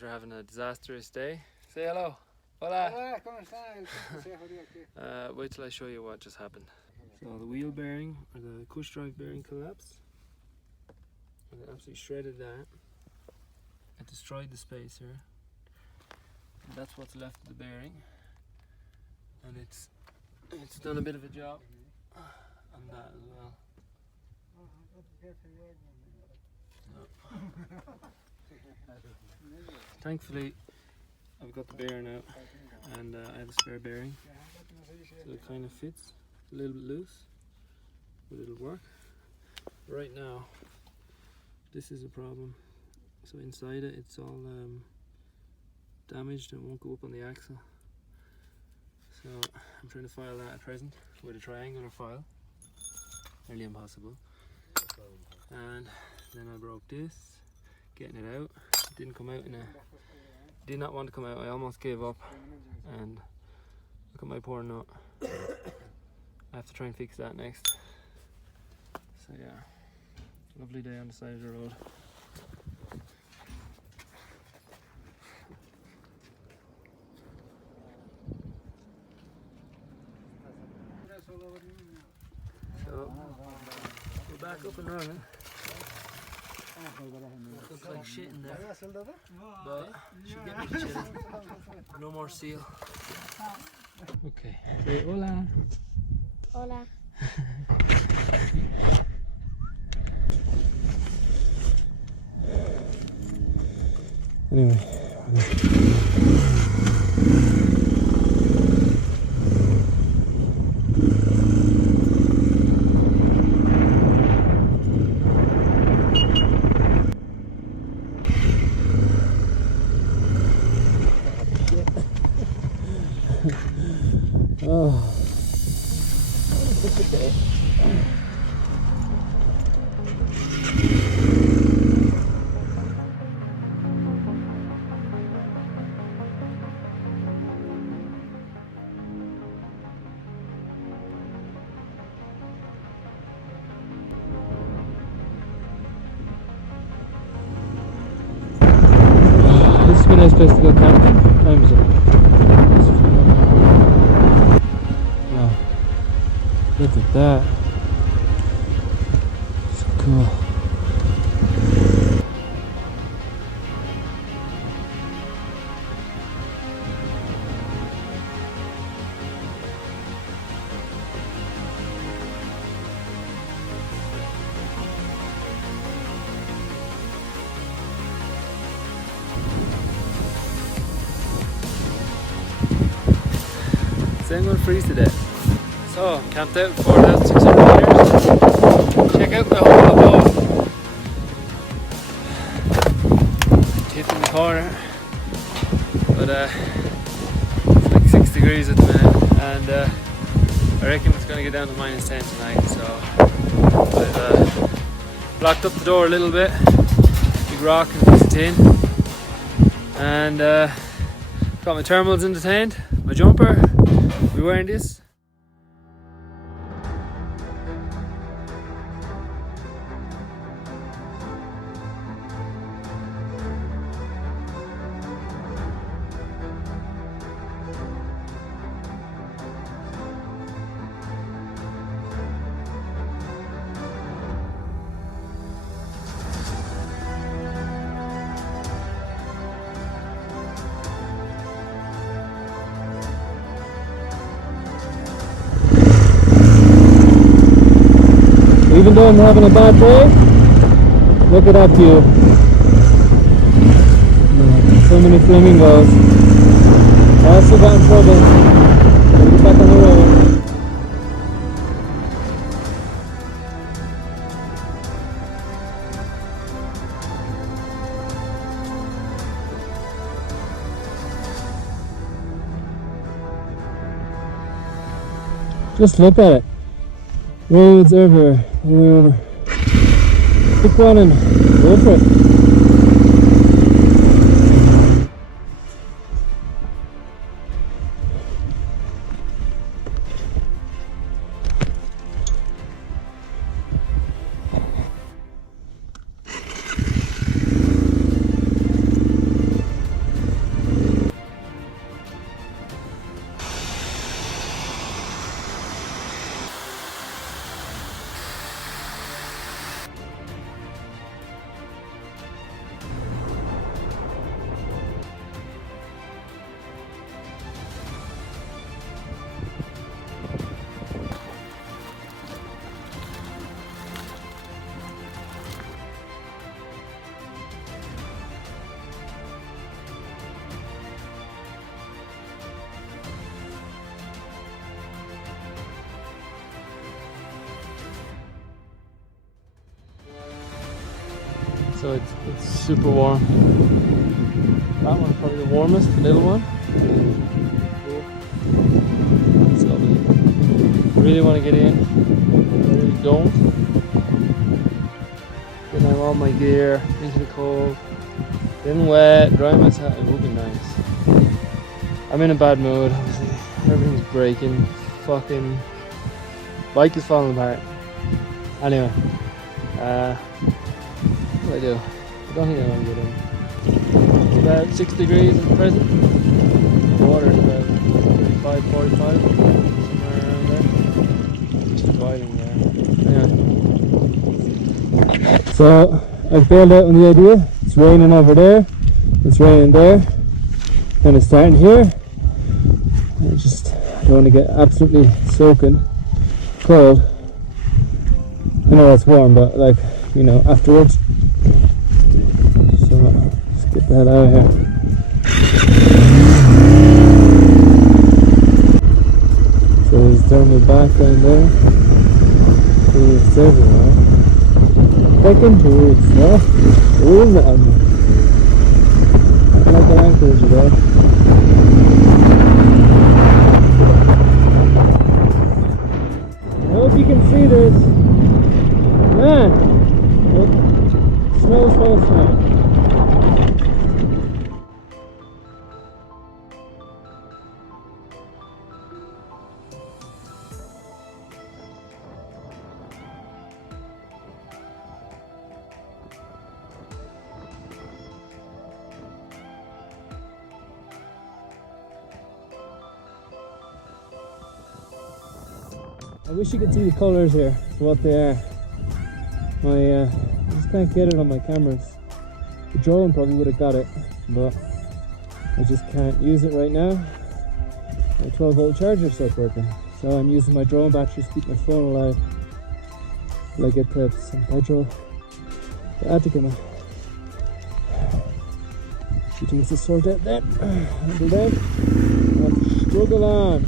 after having a disastrous day. Say hello. Hola. Wait till I show you what just happened. So the wheel bearing, or the push drive bearing collapsed. And it absolutely shredded that. It destroyed the spacer. And that's what's left of the bearing. And it's done a bit of a job on that as well. Thankfully, I've got the bearing out, and I have a spare bearing, so it kind of fits a little bit loose, but it'll work. Right now, this is a problem. So inside it, it's all damaged and won't go up on the axle. So I'm trying to file that at present with a triangular file, nearly impossible. And then I broke this, getting it out. It didn't come out did not want to come out. I almost gave up, and look at my poor nut. I have to try and fix that next. So yeah, lovely day on the side of the road. So we're back up and running. Looks like shit in there, but should get me to Chile. No more seal. Okay. Say hola. Hola. Anyway. Oh. This is a nice place to go camping. What time is it? Wow. Look at that. So cool. I'm going to freeze to death. So, camped out 4,600 meters. Check out the hole above. Hitting the corner. But it's like 6 degrees at the minute, and I reckon it's going to get down to -10 tonight. So I've blocked up the door a little bit. Big rock and a piece of tin. And got my thermals in the tent, my jumper. We're wearing this. Even though I'm having a bad day, look at that view. So many flamingos. I also got in trouble. Gotta get back on the road. Just look at it. Roads everywhere, all the way over. Pick one and go for it. So it's super warm. That one's probably the warmest, the little one. It's lovely. I really want to get in. I really don't. Getting out all my gear into the cold. Getting wet, drying myself. It would be nice. I'm in a bad mood, obviously. Everything's breaking. Fucking bike is falling apart. Anyway, what do I do? I don't think I want to get in. It's about 6 degrees at present. The water is about 35, 45, somewhere around there. Just boiling there. Anyway. So I've bailed out on the idea. It's raining over there. It's raining there. And it's starting here. I don't want to get absolutely soaking cold. I know it's warm, but like, you know, afterwards. So let's get the hell out of here. So there's thermal back down there. It's everywhere. Second towards, no? Where is it on me? Like an anchorage, you know. I hope you can see this. Man! Look. Snow. I wish you could see the colours here, what they are. I just can't get it on my cameras. The drone probably would have got it, but I just can't use it right now. My 12-volt charger stopped working, so I'm using my drone batteries to keep my phone alive till I get to San Pedro to Atacama. She thinks to sort out then. Until then, I'll struggle on.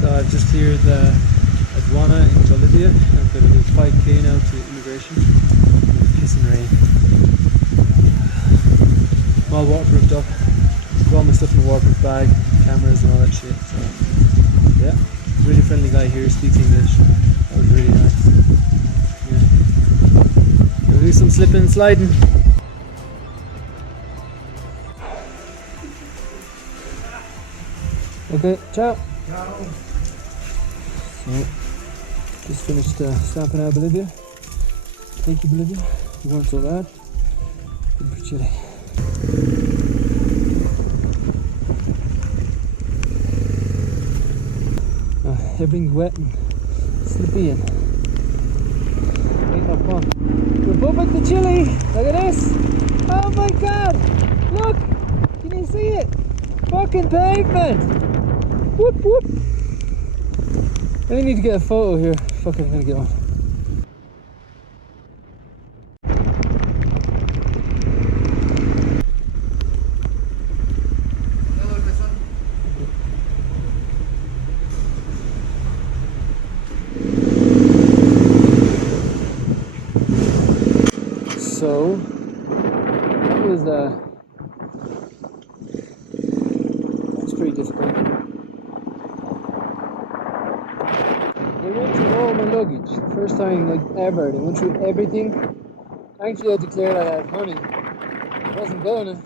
So I've just cleared Laguna in Bolivia. I've got a little 5k now to immigration. Pissing rain. I'm all waterproofed up. Got all my stuff in a waterproof bag, cameras and all that shit. So yeah, really friendly guy here, speaks English. That was really nice. Yeah. We'll do some slipping and sliding. Okay, ciao. Ciao. So, just finished stamping out Bolivia. Thank you, Bolivia. You weren't so bad. Good for Chile. Everything's wet and slippy and ain't no fun. Republic to Chile! Look at this! Oh my god! Look! Can you see it? Fucking pavement! Whoop whoop! I need to get a photo here. Fuck it, I'm gonna get one. So that was that's pretty difficult. They went through all my luggage, first time like ever. They went through everything. Actually, I declared I had honey. I wasn't going to.